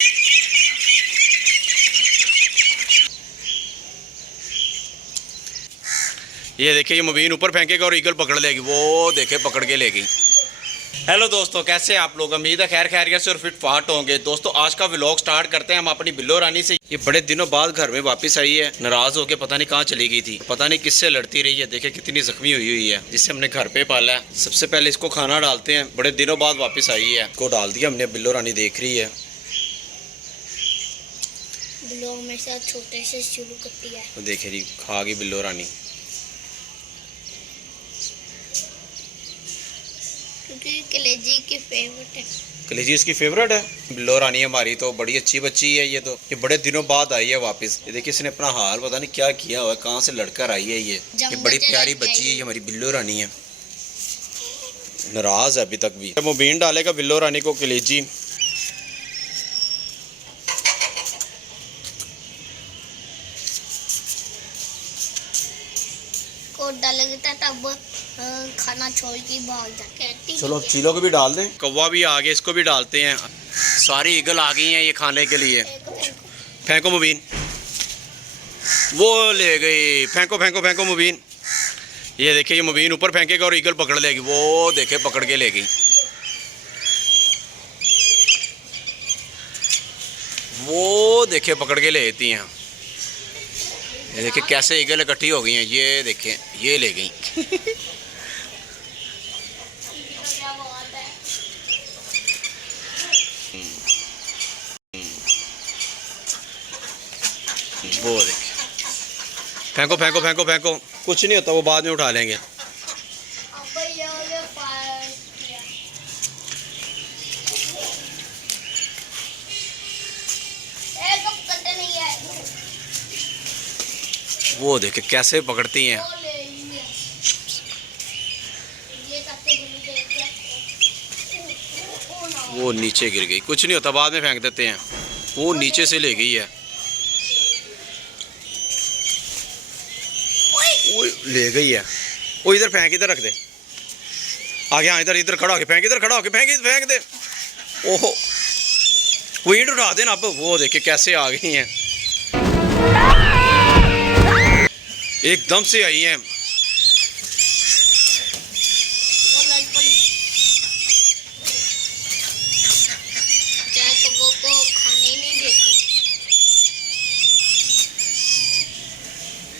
ये देखिए, ये मुबीन ऊपर फेंकेगा और ईगल पकड़ लेगी। वो देखे पकड़ के लेगी। हेलो दोस्तों, कैसे हैं आप लोग? उम्मीद है खैर खैरियत से और फिट फाट होंगे। दोस्तों, आज का व्लॉग स्टार्ट करते हैं हम अपनी बिल्लो रानी से। ये बड़े दिनों बाद घर में वापस आई है। नाराज होकर पता नहीं कहाँ चली गई थी, पता नहीं किससे लड़ती रही है। देखिए कितनी जख्मी हुई है, जिससे हमने घर पे पाला है। सबसे पहले इसको खाना डालते हैं। बड़े दिनों बाद वापस आई है, इसको डाल दिया हमने। बिल्लो रानी देख रही है। बिल्लो हमेशा छोटे से शुरू करती है। वो देखे जी, खा गई बिल्लो रानी। क्योंकि कलेजी की फेवरेट है। कलेजी इसकी फेवरेट है। बिल्लो रानी हमारी तो बड़ी अच्छी बच्ची है। ये बड़े दिनों बाद आई है वापस। ये देखिए, इसने अपना हाल पता नहीं क्या किया हुआ है, कहाँ से लड़कर आई है। ये बड़ी प्यारी बच्ची है। ये हमारी बिल्लो रानी है। नाराज है अभी तक भी। मुबीन डालेगा बिल्लो रानी को कलेजी। डालेगा तब खाना छोड़ के भाग जाती। चलो अब चीलों को भी डाल दें। कौवा भी आ गया, इसको भी डालते हैं। सारी ईगल आ गई हैं ये खाने के लिए। फेंको मुबीन। वो ले गई। फेंको फेंको फेंको मुबीन। ये देखिए, ये मुबीन ऊपर फेंकेगा और ईगल पकड़ लेगी। वो देखे पकड़ के ले गई। वो देखे पकड़ के ले लेती हैं। ये देखिए कैसे ईगल इकट्ठी हो गई हैं। ये देखें, ये ले गई। वो देखें। फेंको फेंको फेंको फेंको। कुछ नहीं होता, वो बाद में उठा लेंगे। वो देखे कैसे पकड़ती हैं। वो नीचे गिर गई। कुछ नहीं होता, बाद में फेंक देते हैं। वो नीचे से ले गई है। वो ले गई है। वो इधर फेंक, इधर रख दे। आगे हाँ, इधर इधर खड़ा होके फेंक, इधर खड़ा होके फेंक दे। ओहो, वो ईंट उठा देना आप। वो देखे कैसे आ गई हैं, एकदम से आई हैं।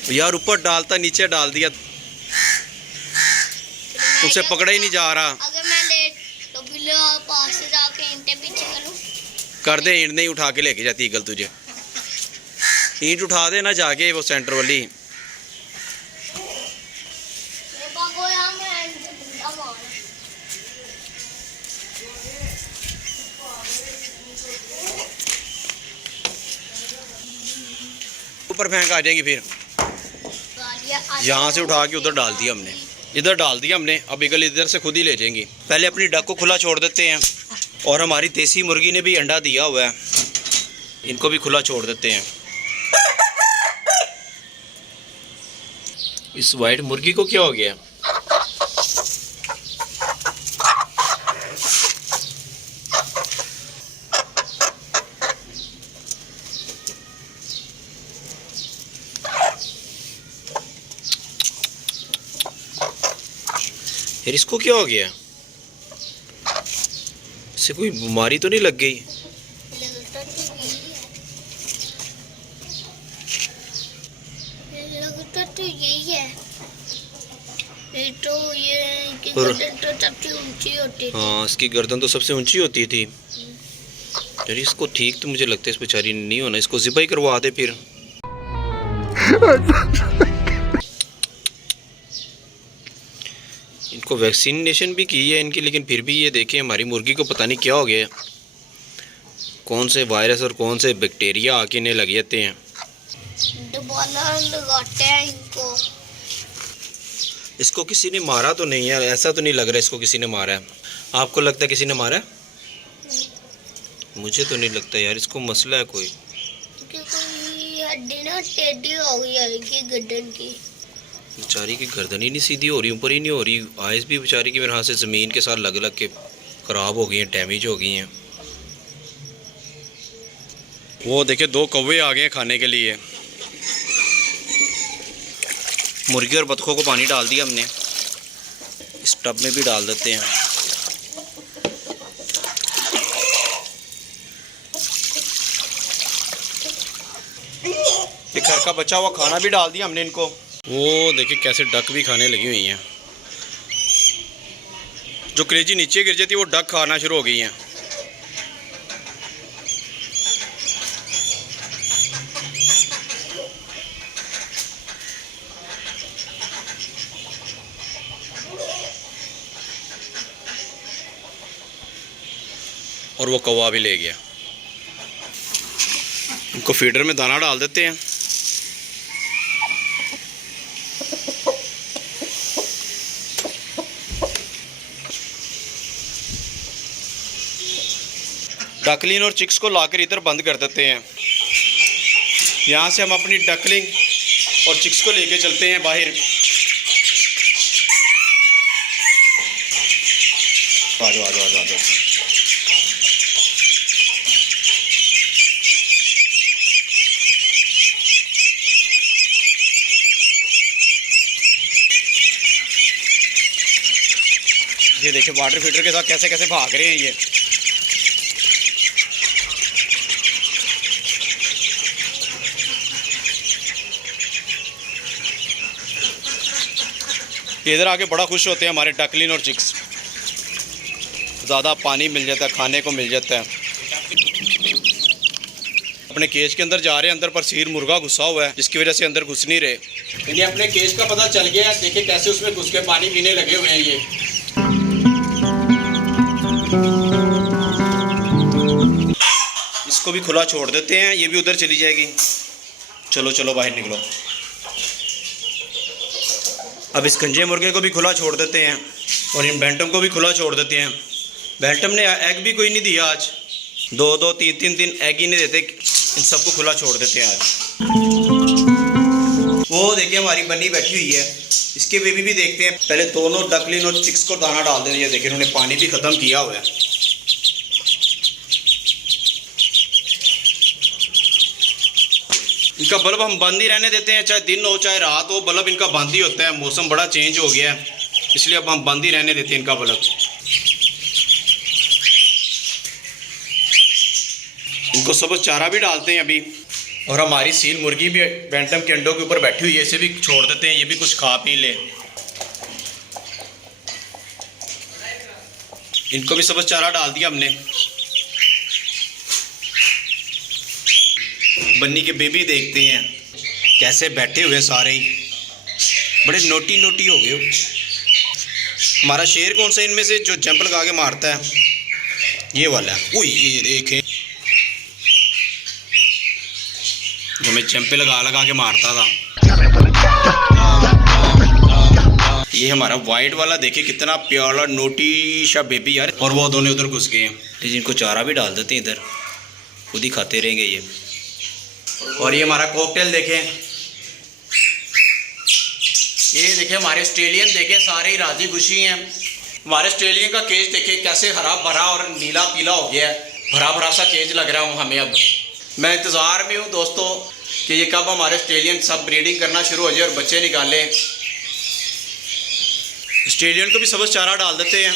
यार ऊपर डालता, नीचे डाल दिया, उसे पकड़ा ही नहीं जा रहा। अगर मैं लेट तो बिल्लो पास से जाके ईंटें पीछे करूं। कर दे, ईंट नहीं उठा के लेके जाती ईगल तुझे। ईंट उठा दे ना जाके, वो सेंटर वाली। ऊपर फेंक आ जाएंगी फिर। यहाँ से उठा के उधर डाल दिया हमने, इधर डाल दिया हमने। अब ईगल इधर से खुद ही ले जाएंगी। पहले अपनी डक को खुला छोड़ देते हैं। और हमारी देसी मुर्गी ने भी अंडा दिया हुआ है, इनको भी खुला छोड़ देते हैं। इस वाइट मुर्गी को क्या हो गया? यार इसको क्या हो गया? इससे कोई बीमारी तो नहीं लग गई? लगता तो यही है। ये तो ये की गर्दन तो सबसे ऊंची होती थी। हाँ, इसकी गर्दन तो सबसे ऊंची होती थी। यार इसको ठीक तो मुझे लगता है इस बेचारी नहीं होना। इसको ज़िबा ही करवा दे फिर। इनको वैक्सीनेशन भी की है इनकी, लेकिन फिर भी ये देखें हमारी मुर्गी को पता नहीं क्या हो गया। कौन से वायरस और कौन से बैक्टीरिया आके इन्हें लग जाते हैं। दोबारा लगाते हैं इनको। इसको किसी ने मारा तो नहीं है? ऐसा तो नहीं लग रहा इसको किसी ने मारा है। आपको लगता है किसी ने मारा है? मुझे तो नहीं लगता यार, इसको मसला है कोई। कोई हड्डी ना टेढ़ी हो गई है इसकी गर्दन की। बेचारी की गर्दन ही नहीं सीधी हो रही, ऊपर ही नहीं हो रही। आइज़ भी बेचारी की मेरे हाथ से ज़मीन के साथ लग लग के ख़राब हो गई हैं, डैमेज हो गई हैं। वो देखिए 2 कौवे आ गए हैं खाने के लिए। मुर्गी और बतखों को पानी डाल दिया हमने, इस टब में भी डाल देते हैं। ये घर का बचा हुआ खाना भी डाल दिया हमने इनको। वो देखिए कैसे डक भी खाने लगी हुई हैं। जो कलेजी नीचे गिर जाती है वो डक खाना शुरू हो गई हैं। और वो कौवा भी ले गया। इनको फीडर में दाना डाल देते हैं। डकलिंग और चिक्स को लाकर इधर बंद कर देते हैं। यहाँ से हम अपनी डकलिंग और चिक्स को लेके चलते हैं बाहर। आ जाओ आ जाओ आ जाओ आ जाओ। ये देखिए वाटर फीडर के साथ कैसे कैसे भाग रहे हैं ये। इधर आके बड़ा खुश होते हैं हमारे डकलिन और चिक्स। ज़्यादा पानी मिल जाता है, खाने को मिल जाता है। अपने केज के अंदर जा रहे हैं, अंदर पर सीर मुर्गा घुसा हुआ है जिसकी वजह से अंदर घुस नहीं रहे। इन्हें अपने केज का पता चल गया है। देखिए कैसे उसमें घुस के पानी पीने लगे हुए हैं ये। इसको भी खुला छोड़ देते हैं, ये भी उधर चली जाएगी। चलो चलो बाहर निकलो। अब इस गंजे मुर्गे को भी खुला छोड़ देते हैं और इन बैंटम को भी खुला छोड़ देते हैं। बैंटम ने एग भी कोई नहीं दिया आज, 2-2 3-3 दिन एग ही नहीं देते। इन सबको खुला छोड़ देते हैं आज। वो देखिए हमारी बन्नी बैठी हुई है, इसके बेबी भी देखते हैं। पहले दोनों डकलिन और चिक्स को दाना डाल देते हैं। देखिए उन्होंने पानी भी ख़त्म किया हुआ है। इनका बल्ब हम बंद ही रहने देते हैं, चाहे दिन हो चाहे रात हो, बल्ब इनका बंद ही होता है। मौसम बड़ा चेंज हो गया है, इसलिए अब हम बंद ही रहने देते हैं इनका बल्ब। इनको सबज चारा भी डालते हैं अभी। और हमारी सील मुर्गी भी बैंटम के अंडों के ऊपर बैठी हुई है, इसे भी छोड़ देते हैं, ये भी कुछ खा पी ले। इनको भी सबज चारा डाल दिया हमने। बन्नी के बेबी देखते हैं कैसे बैठे हुए सारे ही, बड़े नोटी नोटी हो गए। हमारा शेर कौन सा इनमें से जो जंप लगा के मारता है? ये वाला है। ओए ये देखें, जो मैं जंप लगा लगा के मारता था। ये हमारा वाइट वाला देखिए कितना प्यारा नोटी सा बेबी यार। और वो दोनों उधर घुस गए हैं। इनको चारा भी डाल देते हैं इधर, खुद ही खाते रहेंगे ये। और ये हमारा कॉकटेल देखें, ये देखें हमारे ऑस्ट्रेलियन देखें सारे ही राजी खुशी हैं। हमारे ऑस्ट्रेलियन का केज देखें कैसे हरा भरा और नीला पीला हो गया है, भरा भरा सा केज लग रहा है हमें। अब मैं इंतज़ार में हूँ दोस्तों कि ये कब हमारे ऑस्ट्रेलियन सब ब्रीडिंग करना शुरू हो जाए और बच्चे निकालें। ऑस्ट्रेलियन को भी सबज चारा डाल देते हैं।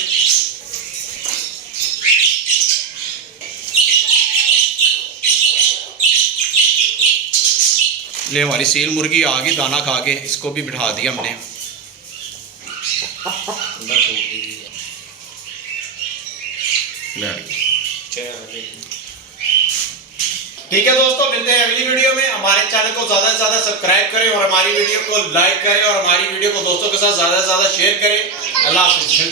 ले हमारी सील मुर्गी आ गई दाना खा के, इसको भी बिठा दिया हमने। ठीक है दोस्तों, मिलते हैं अगली वीडियो में। हमारे चैनल को ज़्यादा से ज़्यादा सब्सक्राइब करें और हमारी वीडियो को लाइक करें और हमारी वीडियो को दोस्तों के साथ ज़्यादा से ज़्यादा शेयर करें। अल्लाह हाफ़िज़।